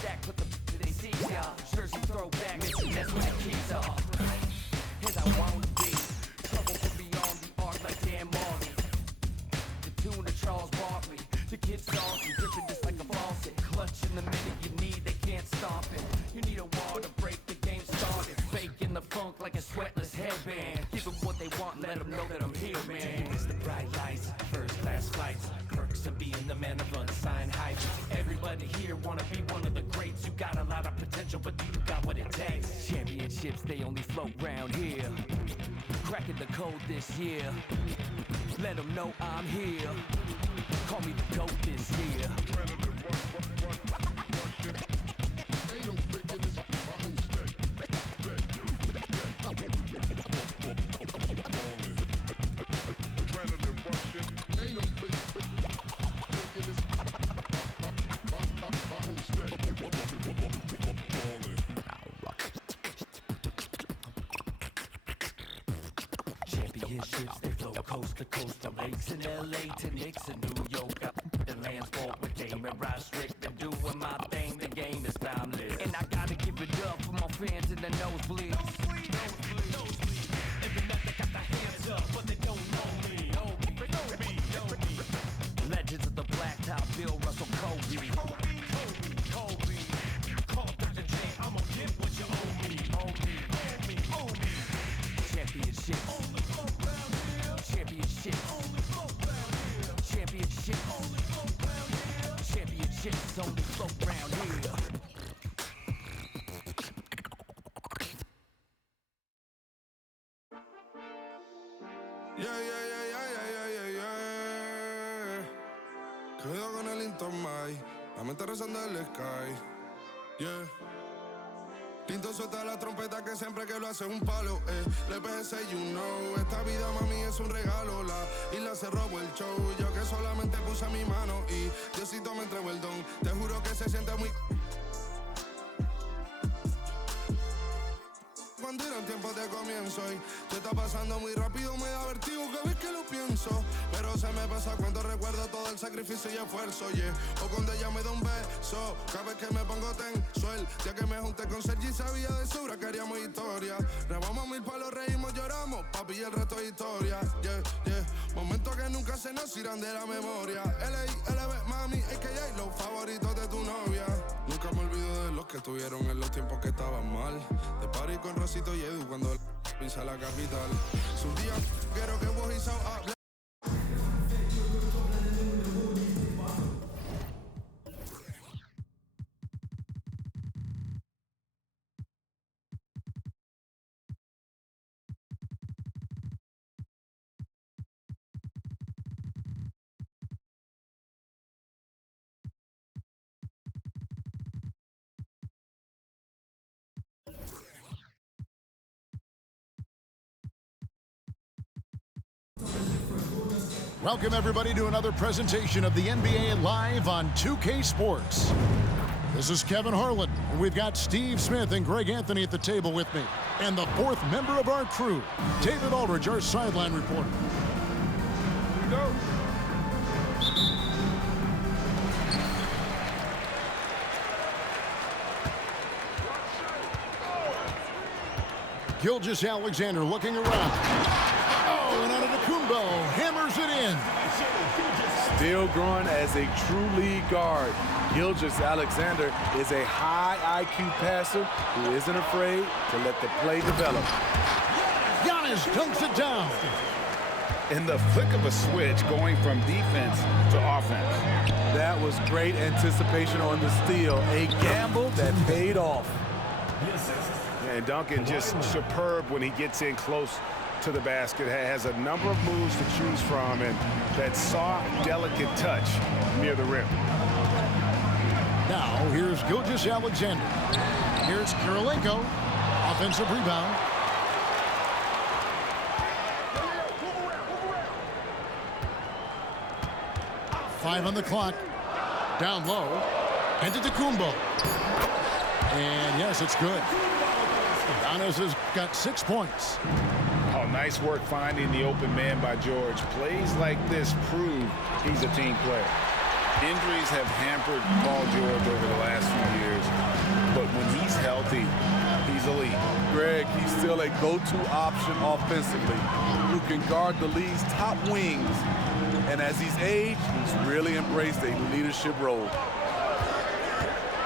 stack, put the they see ya. Jersey throwback, that's what the keys are. As I wanna be, trouble from beyond the arc like Dan Marley. The tune of Charles Barkley, the kid saucy, dripping just like a faucet. Clutching the minute you need, they can't stop it. You need a wall to break the game started. Faking the funk like a sweatless headband. Give them what they want, let them know that I'm here, man. It's the bright lights, first class flights. Perks of being the man of unsigned hype. Everybody here wanna be one of the greats. You got a lot of potential, but you got what it takes. Championships, they only float round here. Cracking the code this year. Let them know I'm here. Call me the GOAT this year. Championships, they flow coast to coast, from lakes in LA to Knicks in New York. The lands fall with game and ride strict. I'm doing my thing, the game is boundless. And I gotta give it up for my fans in the nosebleeds. Every night they got their hands up, but they don't know me. Legends of the blacktop, Bill Russell, Kobe. Call Dr. J, I'ma get what you owe me. Championships. Championships only float round here. Cuidado con el Intomai, la mente rezando el sky. Yeah. Tinto suelta la trompeta que siempre que lo hace un palo, Le pensé, you know, esta vida mami es un regalo. La isla se robó el show, yo que solamente puse mi mano y Diosito me entregó el don. Te juro que se siente muy... Cuando eran tiempos de comienzo y se está pasando muy rápido, me da vertigo cada vez que lo pienso. Pero se me pasa cuando recuerdo todo el sacrificio y esfuerzo, yeah. O cuando ella me da un beso, cada vez que me pongo tenso. El día que me junté con Sergi sabía de sobra que haríamos historia. Grabamos 1000 palos, reímos, lloramos, papi, y el resto es historia, yeah, yeah. Momentos que nunca se nos irán de la memoria. L.A.L.B. mami, a.k.a. los favoritos de tu novia. Nunca me olvido de los que estuvieron en los tiempos que estaban mal. De party con Rosito y Edu cuando pisa la capital. Sus días quiero que vos y Sao hablen. Welcome, everybody, to another presentation of the NBA Live on 2K Sports. This is Kevin Harlan, and we've got Steve Smith and Greg Anthony at the table with me. And the fourth member of our crew, David Aldridge, our sideline reporter. Here we go. Gilgeous-Alexander looking around. Oh, and Antetokounmpo hammers it in. Still growing as a true lead guard. Gilgeous-Alexander is a high IQ passer who isn't afraid to let the play develop. Giannis dunks it down. In the flick of a switch, going from defense to offense. That was great anticipation on the steal. A gamble that paid off. And Duncan just superb when he gets in close to the basket. Has a number of moves to choose from, and that soft, delicate touch near the rim. Now, here's Gilgeous-Alexander. Here's Kirilenko. Offensive rebound. Five on the clock. Down low. Antetokounmpo. And yes, it's good. Giannis has got 6 points. Oh, nice work finding the open man by George. Plays like this prove he's a team player. Injuries have hampered Paul George over the last few years, but when he's healthy, he's elite. Greg, he's still a go-to option offensively who can guard the league's top wings. And as he's aged, he's really embraced a leadership role.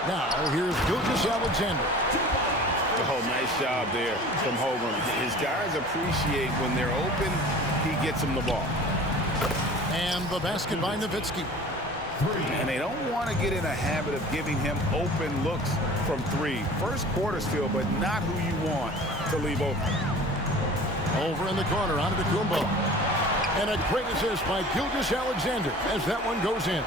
Now, here's Gilgeous-Alexander. Oh, nice job there from Holmgren. His guys appreciate when they're open, he gets them the ball. And the basket by Nowitzki. And they don't want to get in a habit of giving him open looks from three. First quarter still, but not who you want to leave open. Over in the corner, Antetokounmpo. And a great assist by Gilgeous-Alexander as that one goes in.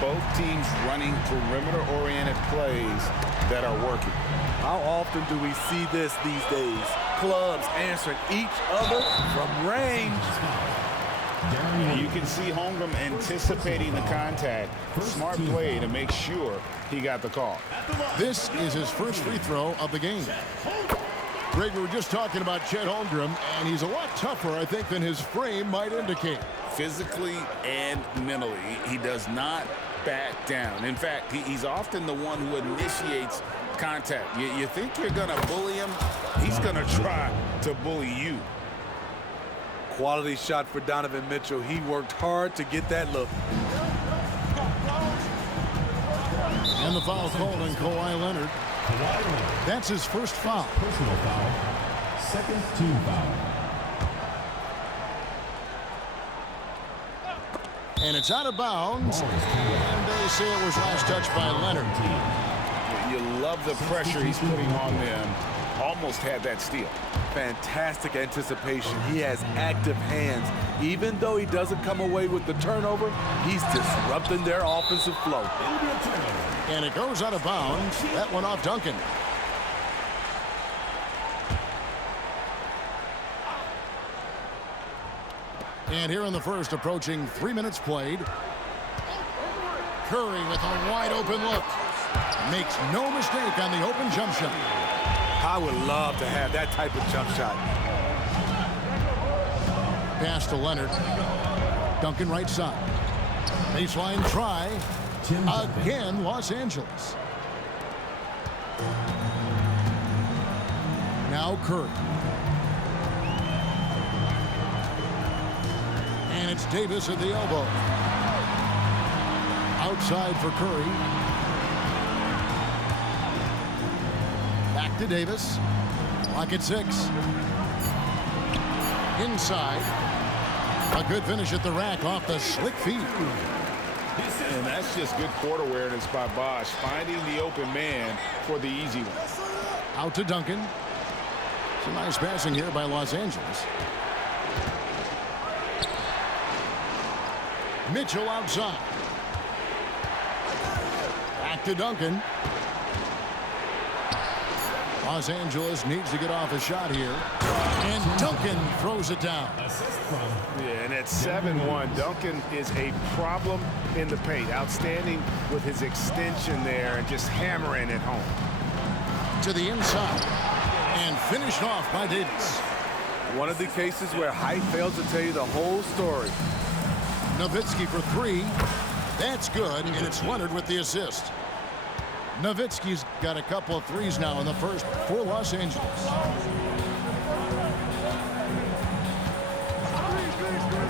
Both teams running perimeter-oriented plays that are working. How often do we see this these days? Clubs answering each other from range. You can see Holmgren anticipating the contact. Smart play to make sure he got the call. This is his first free throw of the game. Greg, we were just talking about Chet Holmgren, and he's a lot tougher, I think, than his frame might indicate. Physically and mentally, he does not back down. In fact, he's often the one who initiates contact. You think you're going to bully him? He's going to try to bully you. Quality shot for Donovan Mitchell. He worked hard to get that look. And the foul called on Kawhi Leonard. That's his first foul. Personal foul. Second team foul. And it's out of bounds. And they say it was last touched by Leonard. You love the pressure he's putting on them. Almost had that steal. Fantastic anticipation. He has active hands. Even though he doesn't come away with the turnover, he's disrupting their offensive flow. And it goes out of bounds. That one off Duncan. And here in the first, approaching 3 minutes played. Curry with a wide open look. Makes no mistake on the open jump shot. I would love to have that type of jump shot. Pass to Leonard. Duncan right side. Baseline try. Again, Los Angeles. Now Curry. And it's Davis at the elbow. Outside for Curry. Back to Davis. Clock at 6. Inside. A good finish at the rack off the slick feet. And that's just good court awareness by Bosh, finding the open man for the easy one. Out to Duncan. Some nice passing here by Los Angeles. Mitchell outside. Back to Duncan. Los Angeles needs to get off a shot here. And Duncan throws it down. Yeah, and at 7-1, Duncan is a problem in the paint. Outstanding with his extension there and just hammering it home. To the inside. And finished off by Davis. One of the cases where height fails to tell you the whole story. Nowitzki for 3. That's good, and it's Leonard with the assist. Nowitzki's got a couple of threes now in the first for Los Angeles.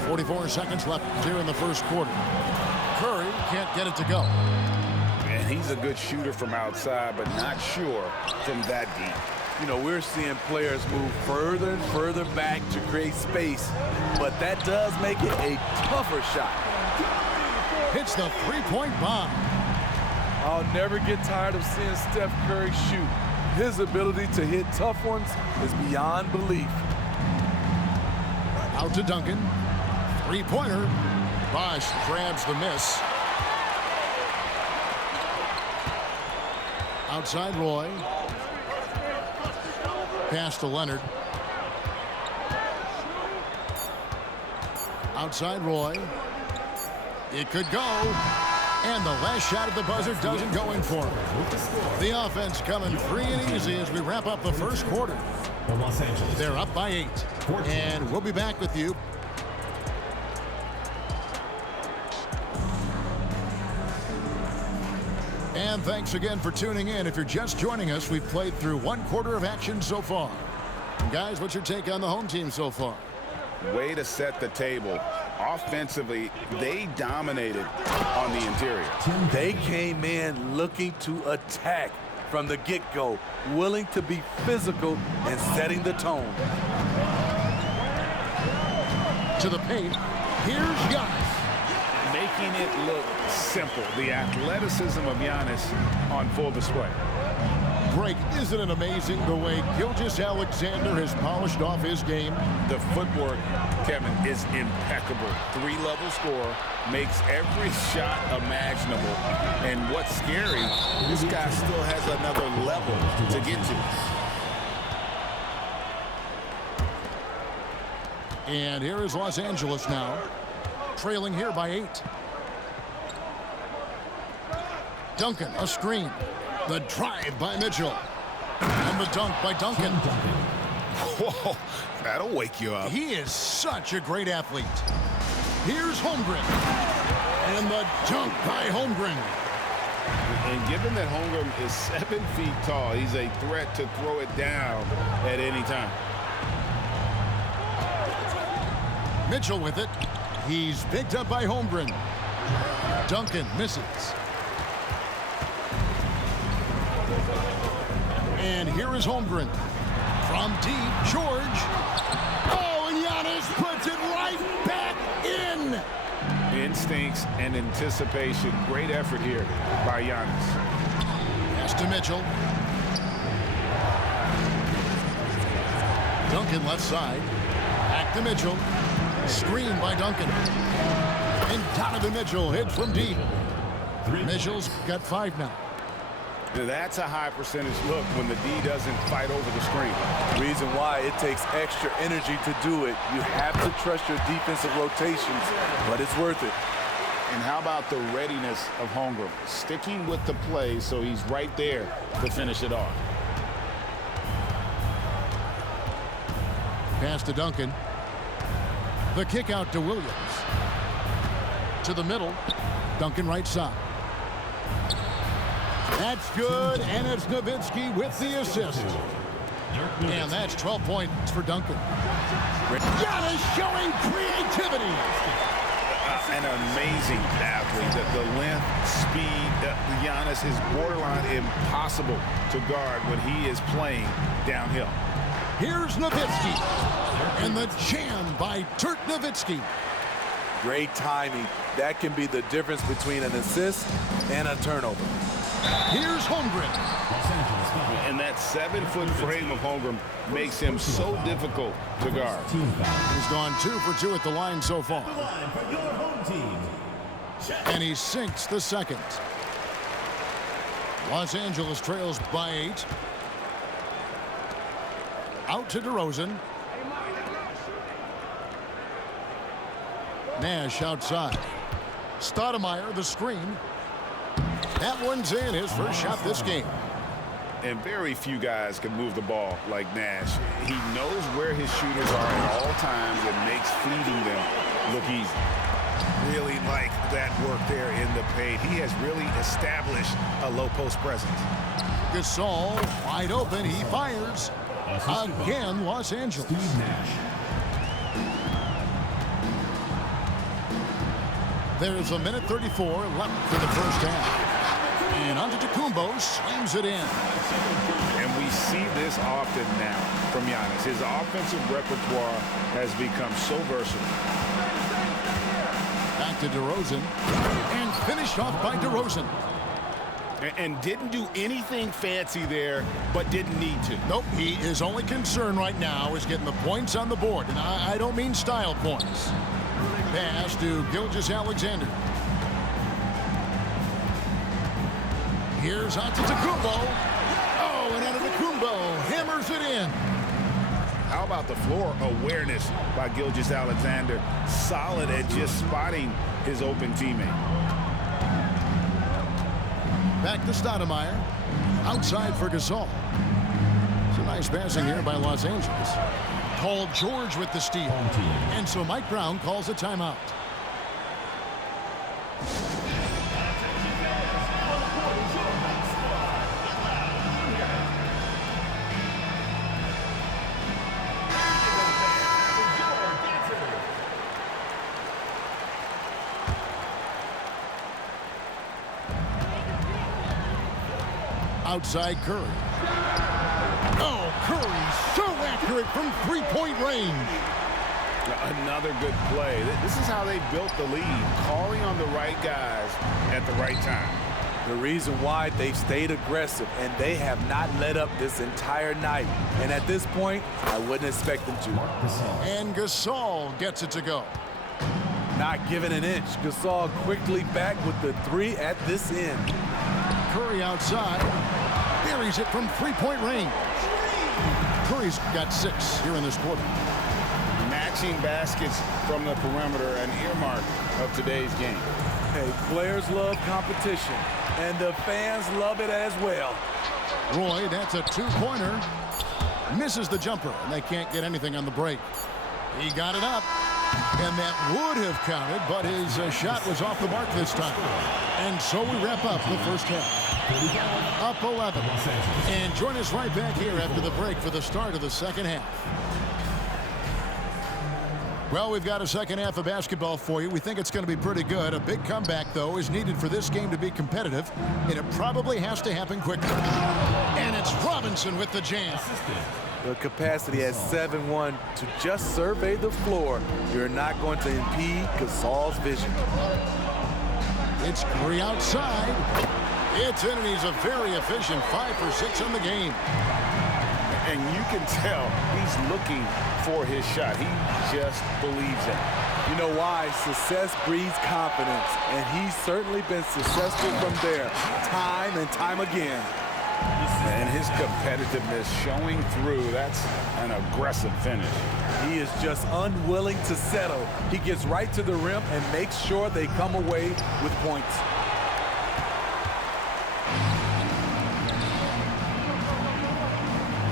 44 seconds left here in the first quarter. Curry can't get it to go. And he's a good shooter from outside, but not sure from that deep. You know, we're seeing players move further and further back to create space, but that does make it a tougher shot. Hits the three-point bomb. I'll never get tired of seeing Steph Curry shoot. His ability to hit tough ones is beyond belief. Out to Duncan. Three-pointer. Bosh grabs the miss. Outside Roy. Pass to Leonard. Outside Roy. It could go. And the last shot at the buzzer doesn't go in for him. The offense coming free and easy as we wrap up the first quarter. They're up by 8. And we'll be back with you. And thanks again for tuning in. If you're just joining us, we've played through 1/4 of action so far. And guys, what's your take on the home team so far? Way to set the table. Offensively, they dominated on the interior. They came in looking to attack from the get-go, willing to be physical and setting the tone. To the paint. Here's Giannis. Making it look simple. The athleticism of Giannis on full display. Greg, isn't it amazing the way Gilgeous-Alexander has polished off his game? The footwork, Kevin, is impeccable. 3-level scorer, makes every shot imaginable. And what's scary, this guy still has another level to get to. And here is Los Angeles now, trailing here by 8. Duncan, a screen. The drive by Mitchell. And the dunk by Duncan. Whoa, that'll wake you up. He is such a great athlete. Here's Holmgren. And the dunk by Holmgren. And given that Holmgren is 7 feet tall, he's a threat to throw it down at any time. Mitchell with it. He's picked up by Holmgren. Duncan misses. And here is Holmgren. From deep, George. Oh, and Giannis puts it right back in. Instincts and anticipation. Great effort here by Giannis. Pass to Mitchell. Duncan left side. Back to Mitchell. Screen by Duncan. And Donovan Mitchell hits from deep. Mitchell's got 5 now. That's a high percentage look when the D doesn't fight over the screen. Reason why it takes extra energy to do it. You have to trust your defensive rotations, but it's worth it. And how about the readiness of Holmgren? Sticking with the play so he's right there to finish it off. Pass to Duncan. The kick out to Williams. To the middle. Duncan right side. That's good, and it's Nowitzki with the assist. And that's 12 points for Duncan. Giannis showing creativity. An amazing athlete. The length, speed, Giannis is borderline impossible to guard when he is playing downhill. Here's Nowitzki. And the jam by Dirk Nowitzki. Great timing. That can be the difference between an assist and a turnover. Here's Holmgren. And that 7-foot frame of Holmgren makes him so difficult to guard. He's gone 2 for 2 at the line so far. And he sinks the second. Los Angeles trails by 8. Out to DeRozan. Nash outside. Stoudemire the screen. That one's in, his first shot this game. And very few guys can move the ball like Nash. He knows where his shooters are at all times and makes feeding them look easy. Really like that work there in the paint. He has really established a low post presence. Gasol wide open, he fires. Again, Los Angeles. Steve Nash. There's 1:34 left for the first half. And Antetokounmpo slams it in. And we see this often now from Giannis. His offensive repertoire has become so versatile. Back to DeRozan. And finished off by DeRozan. And didn't do anything fancy there, but didn't need to. Nope, his only concern right now is getting the points on the board. And I don't mean style points. Pass to Gilgeous-Alexander. Here's Antetokounmpo. Oh, and Antetokounmpo hammers it in. How about the floor awareness by Gilgeous-Alexander? Solid at just spotting his open teammate. Back to Stoudemire. Outside for Gasol. It's a nice passing here by Los Angeles. Paul George with the steal. And so Mike Brown calls a timeout. Outside Curry. Oh, Curry so accurate from three-point range. Another good play. This is how they built the lead, calling on the right guys at the right time. The reason why they've stayed aggressive and they have not let up this entire night. And at this point, I wouldn't expect them to. And Gasol gets it to go. Not giving an inch. Gasol quickly back with the three at this end. Curry outside. Buries it from three-point range. Curry's got 6 here in this quarter. Matching baskets from the perimeter, an earmark of today's game. Hey, players love competition, and the fans love it as well. Roy, that's a 2-pointer. Misses the jumper, and they can't get anything on the break. He got it up, and that would have counted, but his shot was off the mark this time. And so we wrap up the first half. Up 11. And join us right back here after the break for the start of the second half. Well, we've got a second half of basketball for you. We think it's going to be pretty good. A big comeback, though, is needed for this game to be competitive, and it probably has to happen quickly. And it's Robinson with the jam. The capacity at 7-1 to just survey the floor. You're not going to impede Gasol's vision. It's Curry outside. It's in, and he's a very efficient 5 for 6 on the game. And you can tell he's looking for his shot. He just believes it. You know why? Success breeds confidence, and he's certainly been successful from there, time and time again. And his competitiveness showing through. That's an aggressive finish. He is just unwilling to settle. He gets right to the rim and makes sure they come away with points.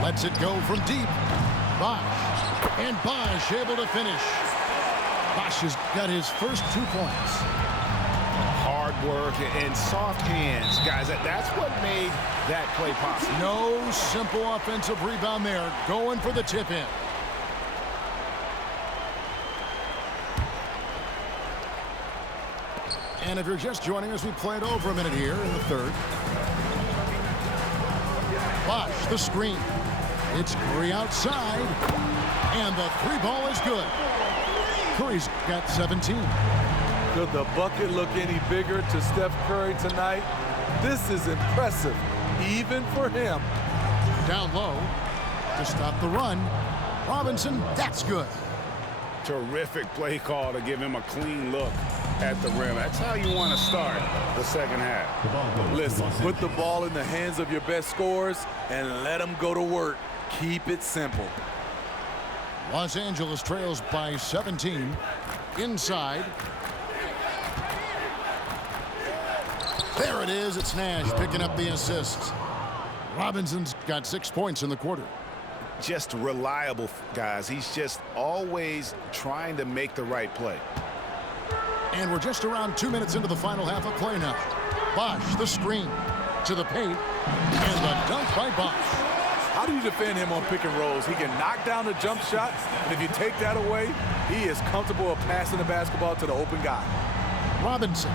Lets it go from deep. Bosh. And Bosh able to finish. Bosh has got his first 2 points. Hard work and soft hands. Guys, that's what made that play possible. No simple offensive rebound there. Going for the tip in. And if you're just joining us, we played over a minute here in the third. Bosh, the screen. It's Curry outside. And the 3-ball is good. Curry's got 17. Could the bucket look any bigger to Steph Curry tonight? This is impressive, even for him. Down low to stop the run. Robinson, that's good. Terrific play call to give him a clean look at the rim. That's how you want to start the second half. Listen, put the ball in the hands of your best scorers and let them go to work. Keep it simple. Los Angeles trails by 17. Inside. There it is. It's Nash picking up the assist. Robinson's got 6 points in the quarter. Just reliable, guys. He's just always trying to make the right play. And we're just around 2 minutes into the final half of play now. Bosh, the screen to the paint. And the dunk by Bosh. How do you defend him on pick and rolls? He can knock down the jump shot, and if you take that away, he is comfortable of passing the basketball to the open guy. Robinson.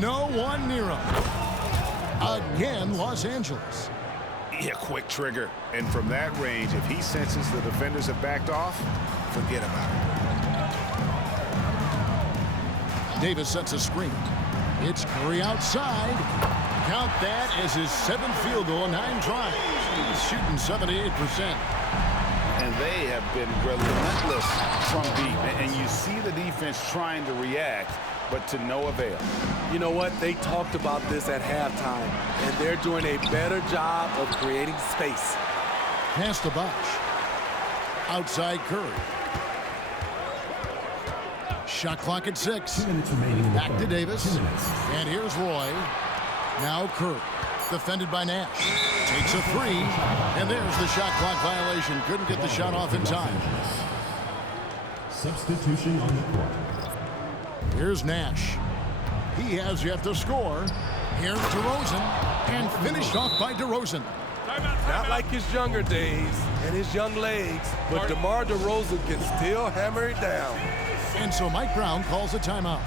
No one near him. Again, Los Angeles. Yeah, quick trigger. And from that range, if he senses the defenders have backed off, forget about it. Davis sets a screen. It's Curry outside. Count that as his 7th field goal, 9 tries. He's shooting 78%. And they have been relentless from deep. And you see the defense trying to react, but to no avail. You know what? They talked about this at halftime, and they're doing a better job of creating space. Pass to Bosh. Outside Curry. Shot clock at 6. 2 minutes remaining in the Back to quarter. Davis. 2 minutes. And here's Roy. Now Curry. Defended by Nash. Takes a 3. And there's the shot clock violation. Couldn't get the shot off in time. Substitution on the court. Here's Nash. He has yet to score. Here's DeRozan. And finished off by DeRozan. Not like his younger days and his young legs, but DeMar DeRozan can still hammer it down. And so Mike Brown calls a timeout.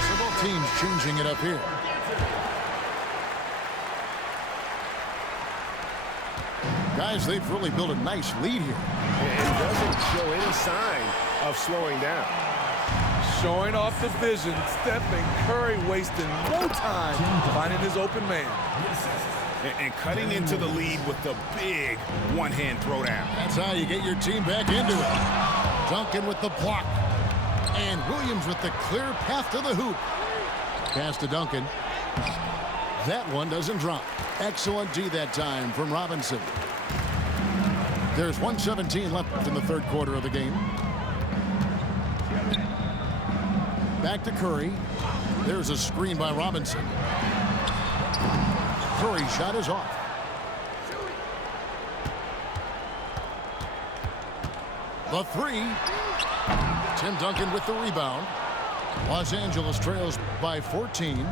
So both teams changing it up here. Guys, they've really built a nice lead here. And doesn't show any sign of slowing down. Showing off the vision, Stephen Curry wasting no time finding his open man. And cutting into the lead with the big one-hand throwdown. That's how you get your team back into it. Duncan with the block. And Williams with the clear path to the hoop. Pass to Duncan. That one doesn't drop. Excellent D that time from Robinson. There's 1:17 left in the third quarter of the game. Back to Curry. There's a screen by Robinson. Curry's shot is off. The three. Tim Duncan with the rebound. Los Angeles trails by 14.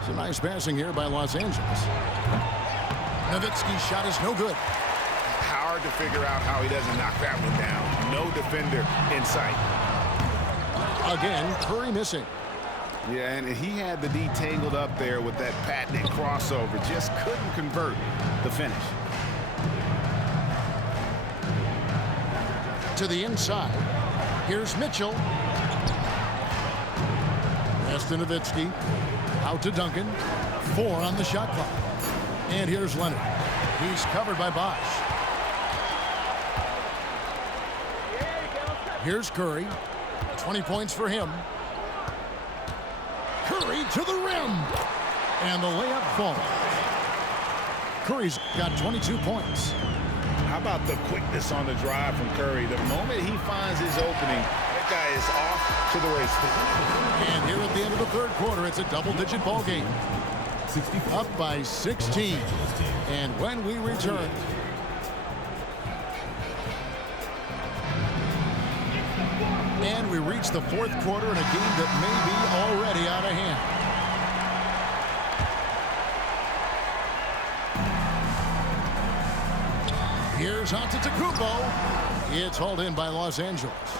It's a nice passing here by Los Angeles. Nowitzki's shot is no good. Hard to figure out how he doesn't knock that one down. No defender in sight. Again, Curry missing. Yeah, and he had the D tangled up there with that patented crossover. Just couldn't convert the finish. To the inside. Here's Mitchell. Pass to Nowitzki. Out to Duncan. 4 on the shot clock. And here's Leonard. He's covered by Bosch. Here's Curry. 20 points for him. Curry to the rim. And the layup falls. Curry's got 22 points. How about the quickness on the drive from Curry? The moment he finds his opening, that guy is off to the races. And here at the end of the third quarter, it's a double-digit ball game. Up by 16. And when we return, and we reach the fourth quarter in a game that may be already out of hand. Here's Antetokounmpo. It's hauled in by Los Angeles.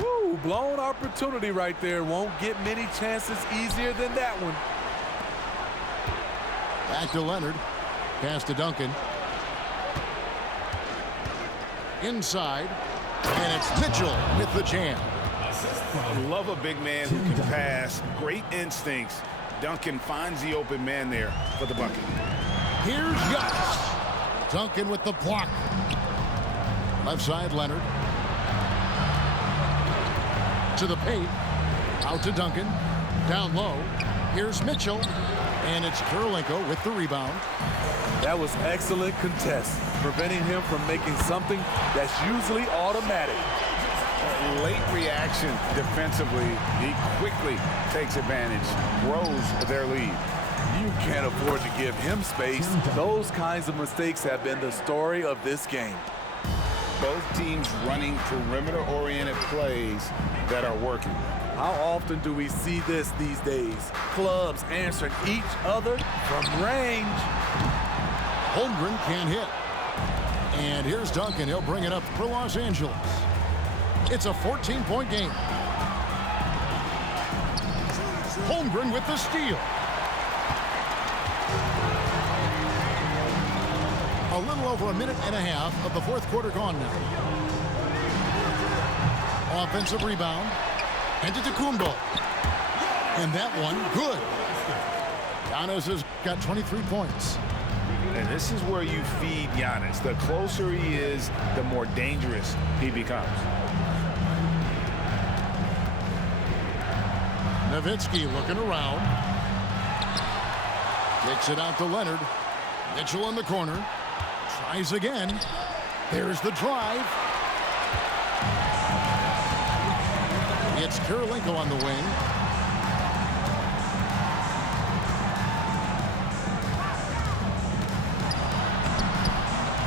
Woo, blown opportunity right there. Won't get many chances easier than that one. Back to Leonard. Pass to Duncan. Inside. And it's Mitchell with the jam. I love a big man who can pass. Great instincts. Duncan finds the open man there for the bucket. Here's Giannis. Duncan with the block. Left side, Leonard. To the paint. Out to Duncan. Down low. Here's Mitchell. And it's Kirilenko with the rebound. That was excellent contest, preventing him from making something that's usually automatic. Late reaction defensively. He quickly takes advantage, grows their lead. You can't afford to give him space. Those kinds of mistakes have been the story of this game. Both teams running perimeter-oriented plays that are working. How often do we see this these days? Clubs answering each other from range. Holmgren can't hit. And here's Duncan. He'll bring it up for Los Angeles. It's a 14-point game. Holmgren with the steal. A little over a minute and a half of the fourth quarter gone now. Offensive rebound. Antetokounmpo. And that one, good. Giannis has got 23 points. And this is where you feed Giannis. The closer he is, the more dangerous he becomes. Nowitzki looking around. Kicks it out to Leonard. Mitchell in the corner. Tries again. There's the drive. It's Kirilenko on the wing.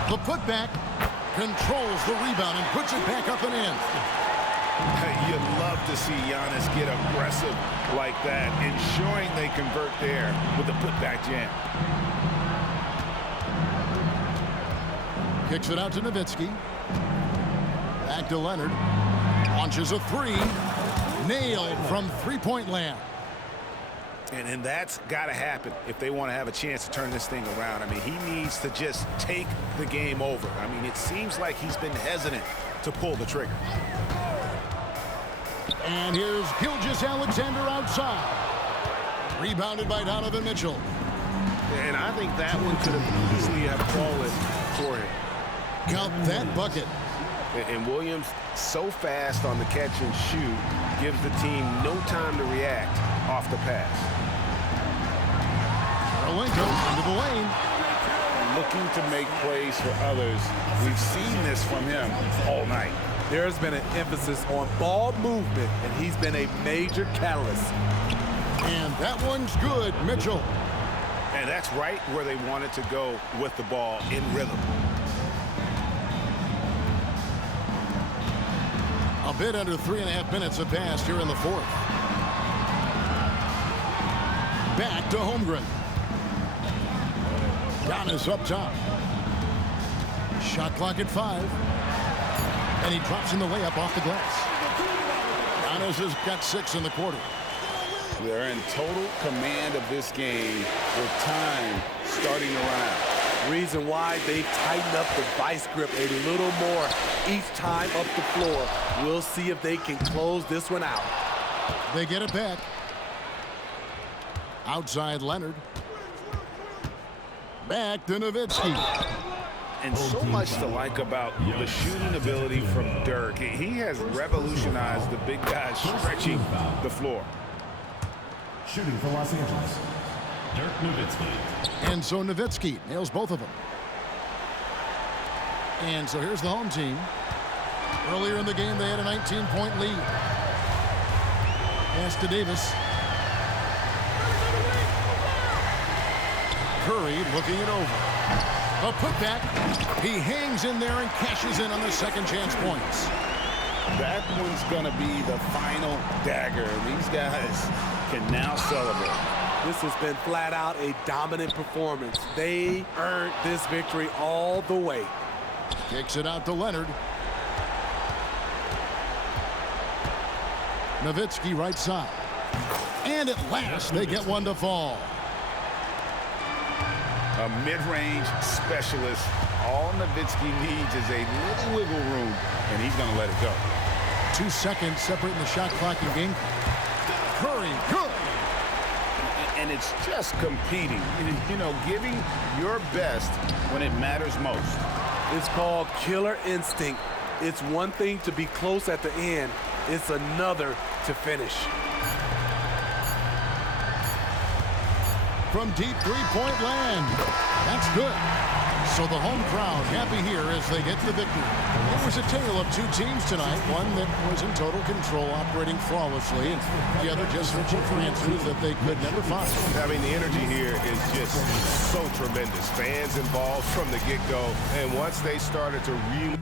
The putback controls the rebound and puts it back up and in. You love to see Giannis get aggressive like that, ensuring they convert there with a putback jam. Kicks it out to Nowitzki. Back to Leonard. Launches a three. Nailed from three-point land. And that's got to happen if they want to have a chance to turn this thing around. I mean, he needs to just take the game over. I mean, it seems like he's been hesitant to pull the trigger. And here's Gilgeous-Alexander outside. Rebounded by Donovan Mitchell. And I think that one could have easily have fallen for him. Count that bucket. And Williams, so fast on the catch and shoot, gives the team no time to react off the pass. Kirilenko into the lane. Looking to make plays for others. We've seen this from him all night. There's been an emphasis on ball movement, and he's been a major catalyst. And that one's good, Mitchell. And that's right where they wanted to go with the ball in rhythm. A bit under 3.5 minutes have passed here in the fourth. Back to Holmgren. Giannis up top. Shot clock at 5. And he drops in the layup off the glass. Giannis has got 6 in the quarter. They're in total command of this game with time starting to run out. Reason why they've tightened up the vice grip a little more each time up the floor. We'll see if they can close this one out. They get it back. Outside Leonard. Back to Nowitzki. And so much to like about the shooting ability from Dirk. He has revolutionized the big guys stretching the floor. Shooting for Los Angeles, Dirk Nowitzki. And so Nowitzki nails both of them. And so here's the home team. Earlier in the game, they had a 19-point lead. Pass to Davis. Curry looking it over. A putback. He hangs in there and cashes in on the second chance points. That one's going to be the final dagger. These guys can now celebrate. This has been flat out a dominant performance. They earned this victory all the way. Kicks it out to Leonard. Nowitzki right side. And at last they get one to fall. A mid-range specialist. All Nowitzki needs is a little wiggle room, and he's going to let it go. 2 seconds separating the shot clock and game. Curry, good. And it's just competing, you know, giving your best when it matters most. It's called killer instinct. It's one thing to be close at the end. It's another to finish. From deep three-point land. That's good. So the home crowd happy here as they get the victory. It was a tale of two teams tonight. One that was in total control, operating flawlessly, and the other just searching for answers that they could never find. I mean, the energy here is just so tremendous. Fans involved from the get-go, and once they started to really